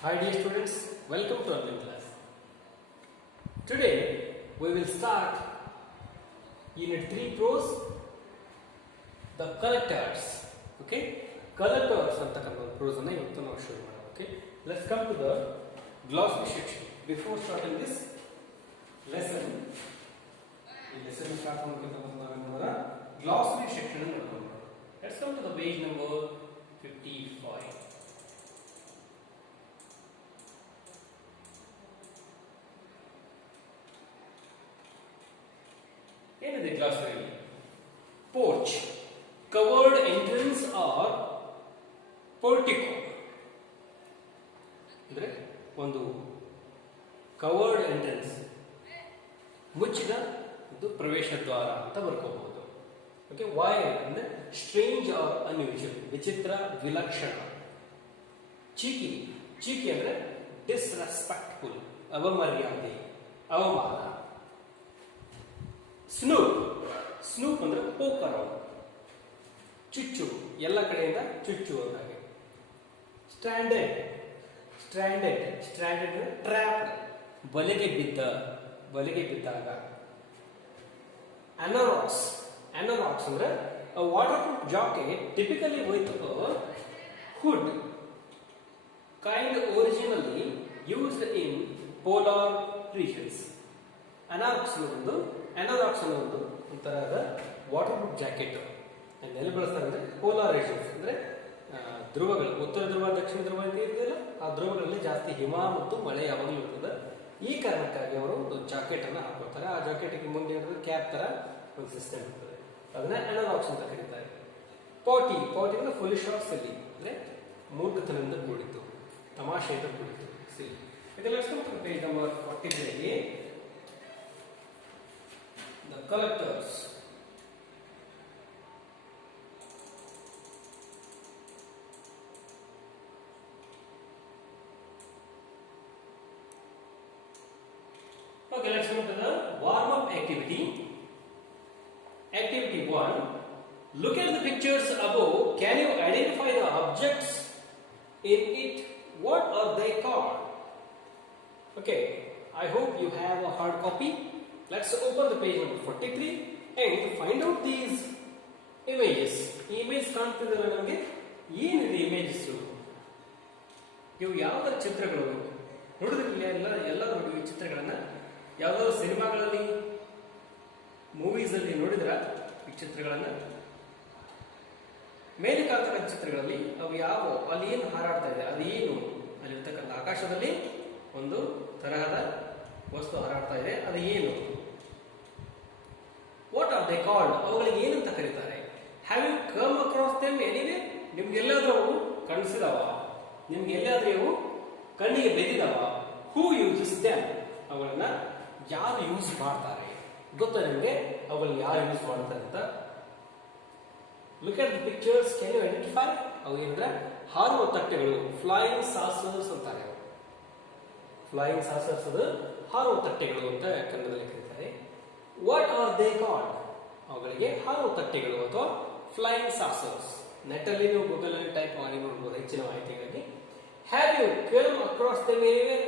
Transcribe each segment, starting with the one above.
Hi dear students, welcome to our new class. Today we will start Unit 3 prose, the collectors. Okay, collectors ಅಂತಕ್ಕಂಥ ಒಂದು prose ಅನ್ನು ಇವತ್ತು ನಾವು ಶುರು ಮಾಡೋಣ. Okay, let's come to the glossary section. Before starting this lesson, ಈ lesson start ಮಾಡೋದಕ್ಕಿಂತ ಮೊದಲು ನಾವೇನು glossary section ಅನ್ನು ನೋಡೋಣ. Let's come to the page number 55. ಏನಿದೆ glossary? Porch, covered entrance or portico, ಅಂದ್ರೆ ಒಂದು ಕವರ್ಡ್ ಎಂಟ್ರೆನ್ಸ್, ಮುಚ್ಚಿದ ಒಂದು ಪ್ರವೇಶ ದ್ವಾರ ಅಂತ ಬರ್ಕೋಬಹುದು. ಓಕೆ, ವೈ ಅಂದ್ರೆ ಸ್ಟ್ರೇಂಜ್ ಆರ್ ಅನ್ಯೂಜುವಲ್, ವಿಚಿತ್ರ, ವಿಲಕ್ಷಣ. ಚೀಕಿ, ಚೀಕಿ ಅಂದ್ರೆ ಡಿಸ್ರೆಸ್ಪೆಕ್ಟ್ಫುಲ್, ಅವಮರ್ಯಾದೆ, ಅವಮಾನ. ಸ್ನೂಪ್, ಸ್ನೂಪ್ ಅಂದ್ರೆ ಪೋಕ್ ಅರೌಂಡ್, ಚುಚ್ಚು, ಎಲ್ಲ ಕಡೆಯಿಂದ ಚುಚ್ಚು ಅಂದಾಗೆ. ಸ್ಟ್ರಾಂಡೆಡ್, ಸ್ಟ್ರಾಂಡೆಡ್, ಸ್ಟ್ರಾಂಡೆಡ್ ಅಂದ್ರೆ ಟ್ರ್ಯಾಪ್, ಬಲೆಗೆ ಬಿದ್ದ, ಬಲೆಗೆ ಬಿದ್ದಾಗ. ಅನರಾಕ್ಸ್, ಅನರಾಕ್ಸ್ ಅಂದ್ರೆ waterproof jacket typically with hood kind originally used in polar regions. Anoraks ಅನ್ನೋದು ಒಂಥರದ ವಾಟರ್ ಪ್ರೂಫ್ ಜಾಕೆಟ್ ಎಲ್ಲಿ ಬಳಸ್ತಾರೆ ಅಂದ್ರೆ ಪೋಲಾರ್ ರೀಜನ್ಸ್, ಅಂದ್ರೆ ಧ್ರುವಗಳು, ಉತ್ತರ ಧ್ರುವ ದಕ್ಷಿಣ ಧ್ರುವ ಅಂತ ಇದೆಯಲ್ಲ, ಆ ಧ್ರುವಗಳಲ್ಲಿ ಜಾಸ್ತಿ ಹಿಮ ಮತ್ತು ಮಳೆ ಯಾವಾಗಲೂ ಇರ್ತದೆ. ಈ ಕಾರಣಕ್ಕಾಗಿ ಅವರು ಒಂದು ಜಾಕೆಟ್ ಅನ್ನು ಹಾಕೊಳ್ತಾರೆ. ಆ ಜಾಕೆಟ್ಗೆ ಮುಂದೆ ಕ್ಯಾಪ್ ತರ ಒಂದು ಸಿಸ್ಟಮ್ ಇರ್ತದೆ, ಅದನ್ನ ಅನಾರಾಕ್ಸ್ ಅಂತ ಕರೀತಾರೆ. ಪಾಟಿ, ಪಾಟಿ ಅಂದ್ರೆ ಫುಲಿಶ್ ಆಫ್ ಸಿಲಿ, ಅಂದ್ರೆ ಮೂರ್ಖತನದಿಂದ ಕೂಡಿತು, ತಮಾಷೆಯಿಂದ ಕೂಡಿತು, ಸಿಲಿ. ಇದೆಲ್ಲ page number 43. The collectors. Okay, let's move to the warm-up activity. Activity 1. Look at the pictures above. Can you identify the objects in it? What are they called? Okay, I hope you have a hard copy. Let's open the page number 43 and find out these images. Images ಕಾಣ್ತಿದಲ್ಲ ನಮಗೆ, ಏನಿದೆ images? ಇವು ಯಾವ ಚಿತ್ರಗಳು ನೋಡಿದ್ರೆ ಎಲ್ಲ ನೋಡಿ ಈ ಚಿತ್ರಗಳನ್ನ ಯಾವ್ದಾದ್ರು ಸಿನಿಮಾಗಳಲ್ಲಿ, ಮೂವೀಸ್ ಅಲ್ಲಿ ನೋಡಿದ್ರ ಈ ಚಿತ್ರಗಳನ್ನ? ಮೇಲೆ ಕಾಣ್ತಕ್ಕಂಥ ಚಿತ್ರಗಳಲ್ಲಿ ಅವು ಯಾವ, ಅಲ್ಲಿ ಏನು ಹಾರಾಡ್ತಾ ಇದೆ, ಅದು ಏನು? ಅಲ್ಲಿರ್ತಕ್ಕಂಥ ಆಕಾಶದಲ್ಲಿ ಒಂದು ತರಹದ ವಸ್ತು ಹಾರಾಡ್ತಾ ಇದೆ, ಅದು ಏನು? What are they called? ಅವುಗಳಿಗೆ ಏನಂತ ಕರೀತಾರೆ? Have you come across them anywhere? ನಿಮ್ಗೆಲ್ಲಾದ್ರೂ ಅವು ಕಾಣಿಸಿದವ? ನಿಮ್ಗೆಲ್ಲಾದ್ರೂ ಅವು ಕಣ್ಣಿಗೆ ಬೆದ್ದಿದವ? ಹೂ ಯೂಸಸ್ ದೆಮ್? ಅವುಗಳನ್ನ ಯಾರು ಯೂಸ್ ಮಾಡ್ತಾರೆ? ಗೊತ್ತಾ ನಿಮ್ಗೆ ಅವುಗಳನ್ನ ಯಾರು ಯೂಸ್ ಮಾಡ್ತಾರೆ ಅಂತ? Look at the pictures, can you identify? ಅವು ಏನಂದ್ರೆ ಹಾರುವ ತಟ್ಟೆಗಳು, ಫ್ಲೈಯಿಂಗ್ ಸಾಸರ್ಸ್ ಅಂತಾರೆ. ಫ್ಲೈಯಿಂಗ್ ಸಾಸರ್ಸ್ ಅದು ಹಾರುವ ತಟ್ಟೆಗಳು ಅಂತ ಕನ್ನಡದಲ್ಲಿ ಕರೀತಾರೆ. What are they called? ಅವುಗಳಿಗೆ ಹಾರುವ ತಟ್ಟೆಗಳು ಅಥವಾ ಫ್ಲೈಯಿಂಗ್ ಸಾಸರ್ಸ್. ನೆಟ್ ಅಲ್ಲಿ ನೀವು ಗೂಗಲ್ ಅಲ್ಲಿ ಟೈಪ್ ಮಾಡಿ ನೋಡಬಹುದು ಹೆಚ್ಚಿನ ಮಾಹಿತಿಗಾಗಿ. Have you come across them anywhere?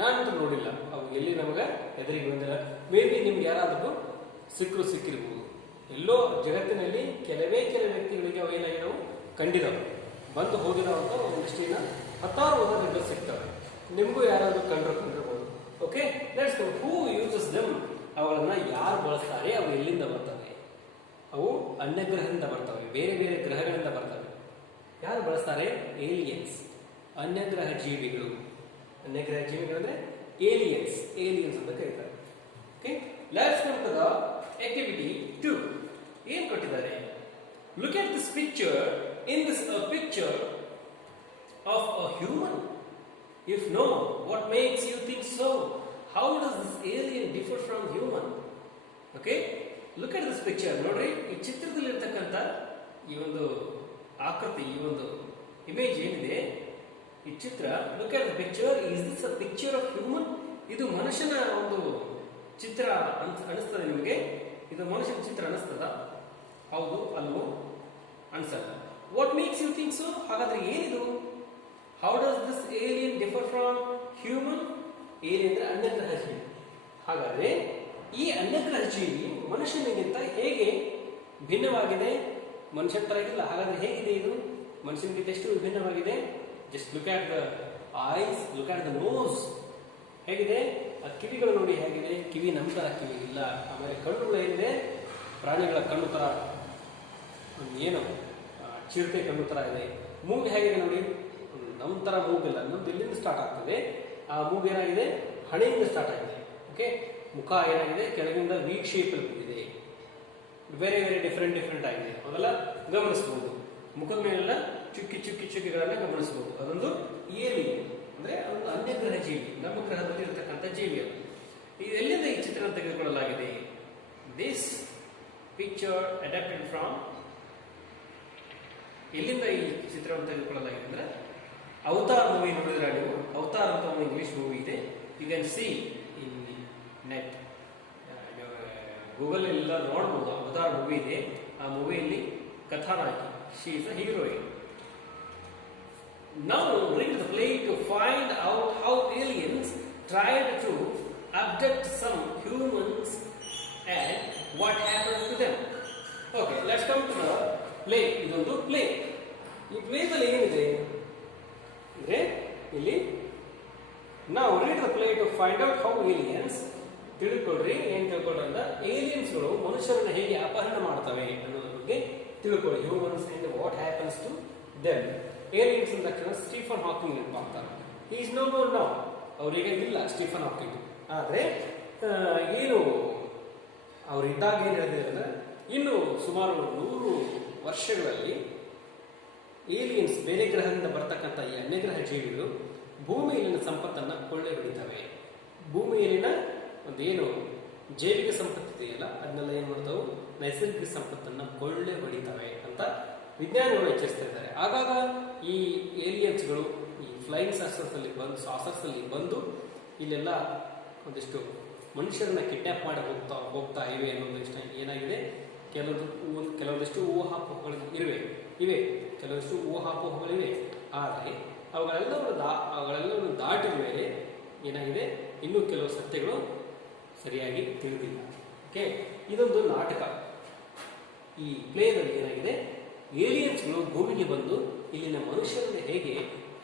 ನಾನಂತೂ ನೋಡಿಲ್ಲ, ಅವು ಎಲ್ಲಿ ನಮಗೆ ಎದುರಿಗೆ ಬಂದಿಲ್ಲ. ಮೇ ಬಿ ನಿಮ್ಗೆ ಯಾರಾದ್ರೂ ಸಿಕ್ಕಿರ್ಬೋದು. ಎಲ್ಲೋ ಜಗತ್ತಿನಲ್ಲಿ ಕೆಲವೇ ಕೆಲ ವ್ಯಕ್ತಿಗಳಿಗೆ ಅವು ಏನಾಗಿರೋವು ಕಂಡಿದವು, ಬಂದು ಹೋಗಿದಾವಂತ ಒಂದಿಷ್ಟಿನ ಹತ್ತಾರು ಉದಾಹರಣೆಗಳು ಸಿಗ್ತವೆ. ನಿಮಗೂ ಯಾರಾದ್ರೂ ಕಂಡಿರ್ಬೋದು. Okay, let's go. Who uses them? ಅವುಗಳನ್ನ ಯಾರು ಬಳಸ್ತಾರೆ? ಅವು ಎಲ್ಲಿಂದ ಬರ್ತವೆ? ಅವು ಅನ್ಯ ಗ್ರಹದಿಂದ ಬರ್ತವೆ, ಬೇರೆ ಬೇರೆ ಗ್ರಹಗಳಿಂದ ಬರ್ತವೆ. ಯಾರು ಬಳಸ್ತಾರೆ? ಏಲಿಯನ್ಸ್, ಅನ್ಯ ಗ್ರಹ ಜೀವಿಗಳು. ಅನ್ಯ ಗ್ರಹ ಜೀವಿಗಳು ಅಂದ್ರೆ ಏಲಿಯನ್ಸ್, ಏಲಿಯನ್ಸ್ ಅಂತ ಕರೀತಾರೆ. Okay, let's come to the activity 2. ಏನ್ ಕೊಟ್ಟಿದ್ದಾರೆ? Look at this picture. In this picture of a human. If no, what makes you think so? How does this alien differ from human? Okay, look at this picture. ನೋಡ್ರಿ, ಈ ಚಿತ್ರದಲ್ಲಿ ಇರತಕ್ಕಂತ ಈ ಒಂದು ಆಕೃತಿ, ಈ ಒಂದು ಇಮೇಜ್ ಏನಿದೆ, ಈ ಚಿತ್ರ. look at the picture. Is this a picture of human? ಇದು ಮನುಷ್ಯನ ಒಂದು ಚಿತ್ರ ಅನಿಸ್ತದೆ ನಿಮಗೆ? ಇದು ಮನುಷ್ಯನ ಚಿತ್ರ ಅನಿಸ್ತದ? ಹೌದು ಅಲ್ವೋ? ಅನ್ಸಲ್ಲ. What makes you think so? ಹಾಗಾದ್ರೆ ಏನಿದು? How does this alien differ from human? Alien ಅಂದ್ರೆ ಅನ್ಯಗ್ರಹ ಜೀವಿ. ಹಾಗಾದ್ರೆ ಈ ಅನ್ಯಗ್ರಹ ಜೀವಿ ಮನುಷ್ಯನಿಗಿಂತ ಹೇಗೆ ಭಿನ್ನವಾಗಿದೆ? ಮನುಷ್ಯನ ತರ ಇಲ್ಲ. ಹಾಗಾದ್ರೆ ಹೇಗಿದೆ ಇದು? ಮನುಷ್ಯನಿಗಿಂತ ಎಷ್ಟು ವಿಭಿನ್ನವಾಗಿದೆ? Just look at the eyes, look at the nose. ಹೇಗಿದೆ? ಆ ಕಿವಿಗಳು ನೋಡಿ ಹೇಗಿದೆ. ಕಿವಿ ನಮ್ಮ ತರ ಕಿವಿ ಇಲ್ಲ. ಆಮೇಲೆ ಕಣ್ಣುಗಳು ಏನಿದೆ, ಪ್ರಾಣಿಗಳ ಕಣ್ಣು ತರ, ಏನು ಚಿರತೆ ಕಣ್ಣು ತರ ಇದೆ. ಮೂಗು ಹೇಗಿದೆ ನೋಡಿ, ನಮ್ಮ ತರ ಮೂಗಿಲ್ಲ. ನಮ್ದು ಇಲ್ಲಿಂದ ಸ್ಟಾರ್ಟ್ ಆಗ್ತದೆ. ಆ ಮೂಗು ಏನಾಗಿದೆ, ಹಣೆಯಿಂದ ಸ್ಟಾರ್ಟ್ ಆಗಿದೆ. ಓಕೆ, ಮುಖ ಏನಾಗಿದೆ, ಕೆಳಗಿಂದ ವಿ ಶೇಪ್ ಇದೆ. ವೆರಿ ವೆರಿ ಡಿಫರೆಂಟ್ ಆಗಿದೆ. ಅದೆಲ್ಲ ಗಮನಿಸಬಹುದು. ಮುಖದ ಮೇಲೆಲ್ಲ ಚುಕ್ಕಿ ಚುಕ್ಕಿ ಚುಕ್ಕಿಗಳನ್ನ ಗಮನಿಸಬಹುದು. ಅದೊಂದು ಏಲಿಯನ್ ಅಂದ್ರೆ ಒಂದು ಅನ್ಯಗ್ರಹ ಜೀವಿ, ನಮ್ಮ ಗ್ರಹದಲ್ಲಿ ಇರತಕ್ಕಂಥ ಜೀವಿ ಅದು. ಎಲ್ಲಿಂದ ಈ ಚಿತ್ರಣ ತೆಗೆದುಕೊಳ್ಳಲಾಗಿದೆ? ದಿಸ್ ಪಿಕ್ಚರ್ ಅಡಾಪ್ಟೆಡ್ ಫ್ರಮ್, ಎಲ್ಲಿಂದ ಈ ಚಿತ್ರವನ್ನು ತೆಗೆದುಕೊಳ್ಳಲಾಗಿದೆ ಅಂದ್ರೆ ಅವತಾರ್ ಮೂವಿ ನೋಡಿದ್ರೆ ನೀವು, ಅವತಾರ್ ಅಂತ ಒಂದು ಇಂಗ್ಲಿಷ್ ಮೂವಿ ಇದೆ. You can see in net, Google ಎಲ್ಲ ನೋಡ್ಬೋದು. ಅವತಾರ್ ಮೂವಿ ಇದೆ. ಆ ಮೂವಿಯಲ್ಲಿ ಕಥಾನಾಯಕಿ, she is a heroine. Now read the play to find out how aliens tried to abduct some humans and what happened to them. Okay, let's come to the play. ಇದೊಂದು play. ಈ ಪ್ಲೇದಲ್ಲಿ ಏನಿದೆ ಅಂದ್ರೆ ಇಲ್ಲಿ ನಾವು read the play to find out how aliens, ತಿಳ್ಕೊಳ್ರಿ. ಏನ್ ತಿಳ್ಕೊಳ್ರಿ ಅಂದ್ರೆ ಏಲಿಯನ್ಸ್ಗಳು ಮನುಷ್ಯರನ್ನ ಹೇಗೆ ಅಪಹರಣ ಮಾಡ್ತವೆ ಅನ್ನೋದ್ರ ಬಗ್ಗೆ ತಿಳ್ಕೊಳ್ಳಿ. Humans and what happens to them. Aliens ಅಂದ ತಕ್ಷಣ ಸ್ಟೀಫನ್ ಹಾಕಿಂಗ್ ನೆನಪಾಗ್ತಾರೆ. He is no more now. ಅವರಿಗೆ ಇಲ್ಲ ಸ್ಟೀಫನ್ ಹಾಕಿಂಗ್. ಆದ್ರೆ ಏನು ಅವ್ರು ಇದ್ದಾಗ ಏನ್ ಹೇಳಿದ್ರೆ ಅಂದ್ರೆ ಇನ್ನು ಸುಮಾರು 100 ವರ್ಷಗಳಲ್ಲಿ ಏಲಿಯನ್ಸ್, ಬೇರೆ ಗ್ರಹದಿಂದ ಬರ್ತಕ್ಕಂಥ ಈ ಅನ್ಯಗ್ರಹ ಜೀವಿಗಳು ಭೂಮಿಯಲ್ಲಿನ ಸಂಪತ್ತನ್ನ ಕೊಳ್ಳೆ ಹೊಡಿತವೆ. ಭೂಮಿಯಲ್ಲಿನ ಒಂದೇನು ಜೈವಿಕ ಸಂಪತ್ತು ಇದೆಯಲ್ಲ ಅದನ್ನೆಲ್ಲ ಏನ್ ಮಾಡ್ತಾವೆ, ನೈಸರ್ಗಿಕ ಸಂಪತ್ತನ್ನ ಕೊಳ್ಳೆ ಹೊಡಿತವೆ ಅಂತ ವಿಜ್ಞಾನಿಗಳು ಎಚ್ಚರಿಸ್ತಾ ಇದ್ದಾರೆ. ಆಗಾಗ ಈ ಏಲಿಯನ್ಸ್ಗಳು ಈ ಫ್ಲೈಯಿಂಗ್ ಸಾಸರ್ಸಲ್ಲಿ ಬಂದು ಇಲ್ಲೆಲ್ಲ ಒಂದಿಷ್ಟು ಮನುಷ್ಯರನ್ನ ಕಿಡ್ನಾಪ್ ಮಾಡಿ ಹೋಗ್ತಾ ಇವೆ ಅನ್ನೋದು ಇಷ್ಟ ಏನಾಗಿದೆ. ಕೆಲವೊಂದಿಷ್ಟು ಊಹಾಪೋಹಗಳು ಇವೆ, ಕೆಲವೊಂದಿಷ್ಟು ಊಹಾಪೋಹಗಳಿವೆ. ಆದರೆ ಅವುಗಳೆಲ್ಲವನ್ನು ದಾಟಿದ ಮೇಲೆ ಏನಾಗಿದೆ, ಇನ್ನೂ ಕೆಲವು ಸತ್ಯಗಳು ಸರಿಯಾಗಿ ತಿಳಿದಿಲ್ಲ. ಓಕೆ, ಇದೊಂದು ನಾಟಕ. ಈ ಪ್ಲೇದಲ್ಲಿ ಏನಾಗಿದೆ, ಏಲಿಯನ್ಸ್ಗಳು ಭೂಮಿಗೆ ಬಂದು ಇಲ್ಲಿನ ಮನುಷ್ಯರನ್ನು ಹೇಗೆ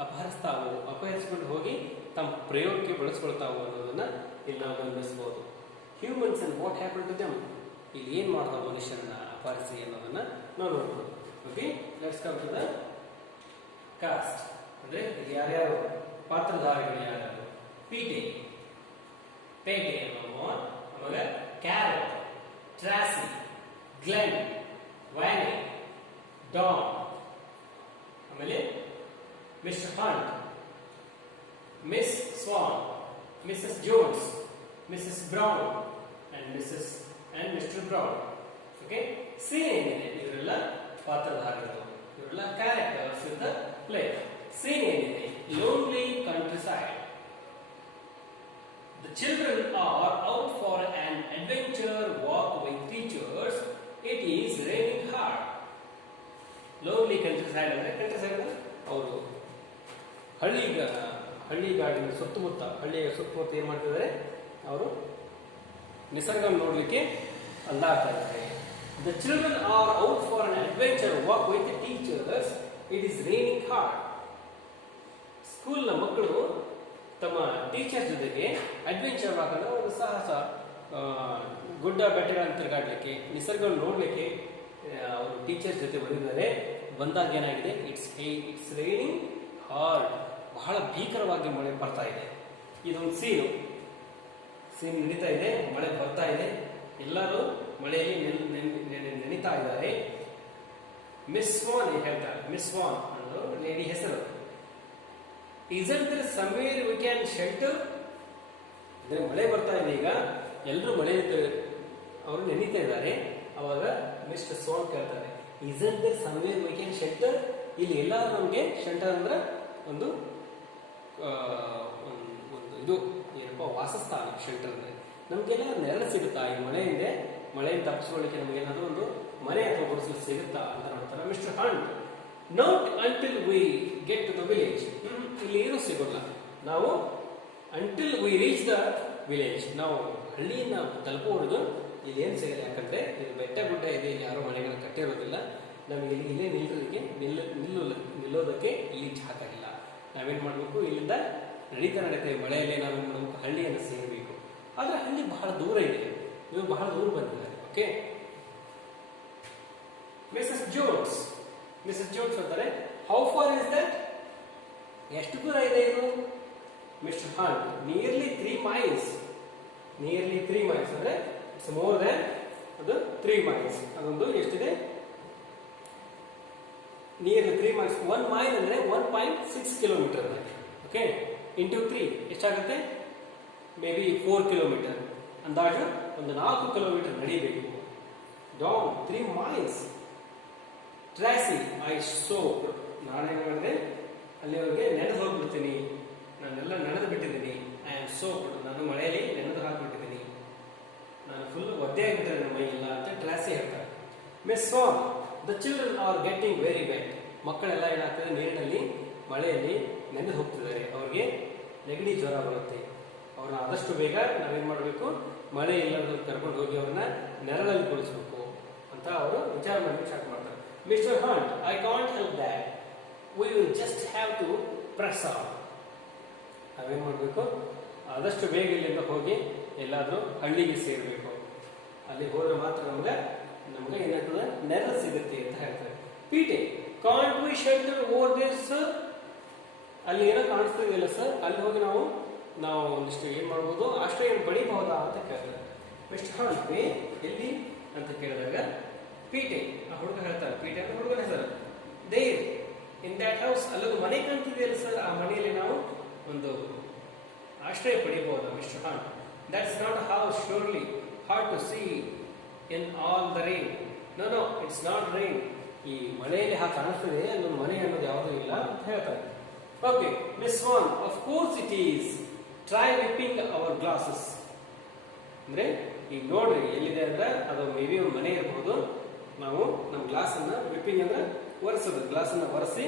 ಅಪಹರಿಸಿಕೊಂಡು ಹೋಗಿ ತಮ್ಮ ಪ್ರಯೋಗಕ್ಕೆ ಬಳಸ್ಕೊಳ್ತಾವೋ ಅನ್ನೋದನ್ನ ಇಲ್ಲಿ ನಾವು ಗಮನಿಸಬಹುದು. Humans and what happen to them, ಇಲ್ಲಿ ಏನ್ ಮಾಡ್ತಾವ ಮನುಷ್ಯರನ್ನ ಅಪಹರಿಸಿ ಅನ್ನೋದನ್ನ ನಾವು ನೋಡ್ಬೋದು. Okay, let's come to the cast. ಅಂದ್ರೆ ಯಾರ್ಯಾರು ಪಾತ್ರಧಾರಿಗಳು ಯಾರ್ಯಾರು? ಪೇಟೆ ಆಮೇಲೆ Carrot, Tracy, Glen, Vanny, Dawn, ಆಮೇಲೆ Mr Hunt, Miss Swan, Mrs Jones, Mrs Brown and Mr Brown. Okay, scene ಏನಿದೆ, ಇವರೆಲ್ಲ ಪಾತ್ರಧಾರಿಗಳು, ಇವರೆಲ್ಲ characters in the play. Scene ಏನಿದೆ, lonely countryside. The children are out for an adventure walk with teachers. It is raining hard. Lonely countryside ಅಂದ್ರೆ countryside ಅಂದ್ರೆ ಅವರು ಹಳ್ಳಿಗಾಡಿನ ಹಳ್ಳಿಯ ಸುತ್ತಮುತ್ತ ಏನ್ ಮಾಡ್ತಿದ್ದಾರೆ, ಅವರು ನಿಸರ್ಗ ನೋಡ್ಲಿಕ್ಕೆ ಅಂದಾಡ್ತಾ ಇದ್ದಾರೆ. The children are out for an adventure walk with the teachers. It is raining hard. ಸ್ಕೂಲ್ನ ಮಕ್ಕಳು ತಮ್ಮ ಟೀಚರ್ ಜೊತೆಗೆ ಅಡ್ವೆಂಚರ್ ವಾಕ್ ಅಂದ್ರೆ ಒಂದು ಸಾಹಸ, ಗುಡ್ಡ ಬೆಟ್ಟಗಳನ್ನು ತಿರುಗಾಡಲಿಕ್ಕೆ, ನಿಸರ್ಗವನ್ನು ನೋಡಲಿಕ್ಕೆ ಅವರು ಟೀಚರ್ ಜೊತೆ ಬಂದಿದ್ದಾರೆ. ಬಂದಾಗ ಏನಾಗಿದೆ, ಇಟ್ಸ್ ರೈನಿಂಗ್ ಹಾರ್ಡ್, ಬಹಳ ಭೀಕರವಾಗಿ ಮಳೆ ಬರ್ತಾ ಇದೆ. ಇದೊಂದು ಸೀನ್ ನಡೀತಾ ಇದೆ, ಮಳೆ ಬರ್ತಾ ಇದೆ, ಎಲ್ಲರೂ ಮಳೆಯಲ್ಲಿ ನೆನೀತಾ ಇದ್ದಾರೆ. ಮಿಸ್ ಸ್ವಾನ್ ಹೇಳ್ತಾರೆ, ಮಿಸ್ ಸ್ವಾನ್ ಅನ್ನೋ ಲೇಡಿ ಹೆಸರು. Isn't there somewhere we can shelter? ಅಂದ್ರೆ ಮಳೆ ಬರ್ತಾ ಇದೆ, ಈಗ ಎಲ್ಲರೂ ಮಳೆ ಅವರು ನೆನೀತಾ ಇದ್ದಾರೆ. ಅವಾಗ ಮಿಸ್ಟರ್ ಸ್ವಾನ್ ಕೇಳ್ತಾರೆ, Isn't there somewhere we can shelter? ಇಲ್ಲಿ ಎಲ್ಲ ನಮಗೆ ಶೆಲ್ಟರ್ ಅಂದ್ರೆ ಒಂದು ಇದು ಏನಪ್ಪ, ವಾಸಸ್ಥಾನ. ಶೆಲ್ಟರ್ ಅಂದ್ರೆ ನಮ್ಗೆಲ್ಲ ನೆರಳು ಸಿಗುತ್ತಾ ಈ ಮಳೆಯಿಂದ ತಪ್ಪಿಸ್ಕೊಳ್ಳಿಕ್ಕೆ ನಮಗೇನಾದ್ರೂ ಒಂದು ಮನೆ ಅಥವಾ ಗುಡಿಸಲು ಸಿಗುತ್ತಾ ಅಂತ ನೋಡ್ತಾರೆ mister Hunt. Not until we get to the village. ಇಲ್ಲಿ ಏನು ಸಿಗೋಲ್ಲ. ನಾವು until we reach the village, ನಾವು ಹಳ್ಳಿಯನ್ನ ತಲುಪುವವರೆಗೂ ಇಲ್ಲಿ ಏನು ಸಿಗಲ್ಲ. ಯಾಕಂದ್ರೆ ಇದು ಬೆಟ್ಟ ಗುಡ್ಡ ಇದೆ, ಇಲ್ಲಿ ಯಾರೋ ಮನೆಗಳನ್ನು ಕಟ್ಟಿರೋದಿಲ್ಲ. ನಮಗೆ ಇಲ್ಲೇ ನಿಲ್ಲೋದಕ್ಕೆ ಇಲ್ಲಿ ಜಾಗ ಇಲ್ಲ. ನಾವೇನು ಮಾಡಬೇಕು, ಇಲ್ಲಿಂದ ನಡೀತಾ ಮಳೆಯಲ್ಲೇ ನಾವು ನಮ್ಮ ಹಳ್ಳಿಯನ್ನು ಸೇರಬೇಕು. ಆದರೆ ಹಳ್ಳಿ ಬಹಳ ದೂರ ಇದೆ, ನೀವು ಬಹಳ ದೂರ ಬಂದಿದ್ದಾರೆ. ಓಕೆ, ಮಿಸಸ್ ಜೋನ್ಸ್ ಅಂತಾರೆ, ಹೌ ಫಾರ್ ಇಸ್ ದಟ್? ಎಷ್ಟು ದೂರ ಇದೆ ಇದು? Mister Hunt, nearly 3 miles. ಅಂದ್ರೆ ಇಟ್ಸ್ ಮೋರ್ ದನ್ ಅದು 3 miles. ಅದೊಂದು ಎಷ್ಟಿದೆ? Nearly 3 miles. 1 mile ಅಂದ್ರೆ 1.6 ಕಿಲೋಮೀಟರ್. ಓಕೆ, ಇಂಟು 3 ಎಷ್ಟಾಗುತ್ತೆ? May be 4 kilometre. ಅಂದಾಜು ಒಂದು 4 ಕಿಲೋಮೀಟರ್ ನಡೀಬೇಕು. Down 3 miles. Tracy, I soak, ನಾನೇನು ಮಾಡಿದೆ, ಅಲ್ಲಿವರೆಗೆ ನೆನೆದು ಹೋಗ್ಬಿಡ್ತೀನಿ, ನಾನೆಲ್ಲ ನೆನೆದು ಬಿಟ್ಟಿದ್ದೀನಿ. ಐ ಆಮ್ ಸೋಕ್ಡ್, ನಾನು ಮಳೆಯಲ್ಲಿ ನೆನೆದು ಹಾಕಿಬಿಟ್ಟಿದ್ದೀನಿ, ನಾನು ಫುಲ್ ಒದ್ದೆ ಆಗಿಬಿಟ್ಟಿದೆ ನಮ್ಮ ಮೈ ಇಲ್ಲ ಅಂತ ಟ್ರಾಸಿ ಹೇಳ್ತಾರೆ. Miss Swan, the children are getting very wet. ಮಕ್ಕಳೆಲ್ಲ ಏನಾಗ್ತದೆ, ನೀರಿನಲ್ಲಿ ಮಳೆಯಲ್ಲಿ ನೆನೆದು ಹೋಗ್ತಿದ್ದಾರೆ, ಅವ್ರಿಗೆ ನೆಗಡಿ ಜ್ವರ ಬರುತ್ತೆ. ಅವ್ರನ್ನ ಆದಷ್ಟು ಬೇಗ ನಾವೇನು ಮಾಡಬೇಕು, ಮಳೆ ಇಲ್ಲದ ಕರ್ಕೊಂಡು ಹೋಗಿ ಅವ್ರನ್ನ ನೆರಳಲ್ಲಿ ಕುಳಿಸ್ಬೇಕು ಅಂತ ಅವರು ವಿಚಾರ ಮಾಡಿ ಸ್ಟಾರ್ಟ್ ಮಾಡ್ತಾರೆ. Mister Hunt, I can't help that, we will just have to press on. ನಾವೇನು ಮಾಡಬೇಕು, ಆದಷ್ಟು ಬೇಗ ಇಲ್ಲಿಂದ ಹೋಗಿ ಎಲ್ಲಾದರೂ ಹಳ್ಳಿಗೆ ಸೇರಬೇಕು. ಅಲ್ಲಿ ಹೋದ್ರೆ ಮಾತ್ರ ನಮ್ಗೆ ಏನಾಗ್ತದೆ, ನೆರಳು ಸಿಗುತ್ತೆ ಅಂತ ಹೇಳ್ತಾರೆ. Pete, can't we shelter over there sir? ಅಲ್ಲಿ ಏನೋ ಕಾಣಿಸ್ತಿದೆಯಲ್ಲ ಸರ್, ಅಲ್ಲಿ ಹೋಗಿ ನಾವು ಒಂದಿಷ್ಟು ಏನು ಮಾಡ್ಬೋದು, ಆಶ್ರಯ ಪಡಿಬಹುದಾ ಅಂತ ಕೇಳ್ತಾರೆ. ಮಿಸ್ಟರ್ ಹಂಟ್, ಎಲ್ಲಿ ಅಂತ ಕೇಳಿದಾಗ ಪೀಟೆ, ಆ ಹುಡುಗ ಹೇಳ್ತಾರೆ, ಪೀಟೆ ಅಂತ ಹುಡುಗನ ಹೆಸರು. ದೇರ್ ಇನ್ ದ್ಯಾಟ್ ಹೌಸ್, ಅಲ್ಲೊಂದು ಮನೆ ಕಾಣ್ತಿದೆಯಲ್ಲ ಸರ್, ಆ ಮನೆಯಲ್ಲಿ ನಾವು ಒಂದು ಆಶ್ರಯ ಪಡಿಬಹುದು. Mister Hunt, that's not how, surely hard to see in all the rain. No it's not rain. ಈ ಮಳೆಯಲ್ಲಿ ಕಾಣಿಸ್ತದೆ, ಅಲ್ಲೊಂದು ಮನೆ ಅನ್ನೋದು ಯಾವುದೂ ಇಲ್ಲ ಅಂತ ಹೇಳ್ತಾರೆ. Okay, Miss Swan, of course it is. Try wiping our glasses. ಅಂದ್ರೆ ಈಗ ನೋಡ್ರಿ ಎಲ್ಲಿದೆ ಅಂದ್ರೆ ಅದು ಮೇ ಬಿ ಒಂದು ಮನೆ ಇರಬಹುದು. ನಾವು ನಮ್ಮ ಗ್ಲಾಸನ್ನು ವಿಪ್ಪಿಂಗ್ ಅಂದ್ರೆ ಒರೆಸೋದು, ಗ್ಲಾಸನ್ನು ಒರೆಸಿ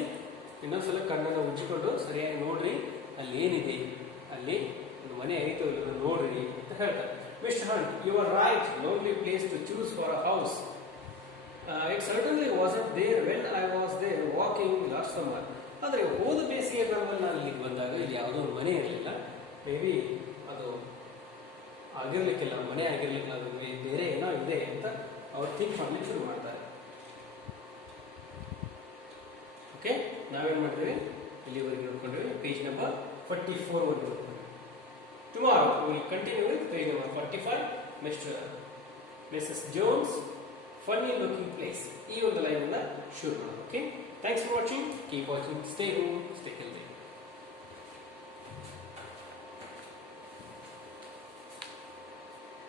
ಇನ್ನೊಂದ್ಸಲ ಕಣ್ಣನ್ನು ಉಜ್ಜಿಕೊಂಡು ಸರಿಯಾಗಿ ನೋಡ್ರಿ ಅಲ್ಲಿ ಏನಿದೆ, ಅಲ್ಲಿ ಒಂದು ಮನೆ ಐತೋ ಇಲ್ಲ ನೋಡ್ರಿ ಅಂತ ಹೇಳ್ತಾರೆ. Mister Hunt, you are right, lonely place to choose for a house. It certainly wasn't there when I was there walking last summer. ಆದರೆ ಹೋದ ಬೇಸಿಗೆ ಕಾಲದಲ್ಲಿ ನಾನು ಇಲ್ಲಿಗೆ ಬಂದಾಗ ಇಲ್ಲಿ ಯಾವುದೋ ಒಂದು ಮನೆ ಇರಲಿಲ್ಲ. ಮೇ ಬಿ ಅದು ಆಗಿರ್ಲಿಕ್ಕಿಲ್ಲ, ಮನೆ ಆಗಿರ್ಲಿಕ್ಕಿಲ್ಲ, ಅದು ಬೇರೆ ಏನೋ ಇದೆ ಅಂತ ಅವ್ರು ಥಿಂಕ್ ಮಾಡ್ಲಿಕ್ಕೆ ಶುರು ಮಾಡ್ತಾರೆ. ಓಕೆ, ನಾವೇನು ಮಾಡ್ತೀವಿ, ಇಲ್ಲಿವರೆಗೆ ನೋಡ್ಕೊಂಡ್ವಿ. ಪೇಜ್ ನಂಬರ್ 44 ವರೆಗೆ ನೋಡ್ಕೊಂಡ್ವಿ. Tomorrow we will continue with page number 45, Mrs Jones funny looking place. ಈ ಒಂದು ಲೈನ್ ಇಂದ ಶುರು ಮಾಡೋಣ. Okay, thanks for watching, keep watching, stay home, stay healthy.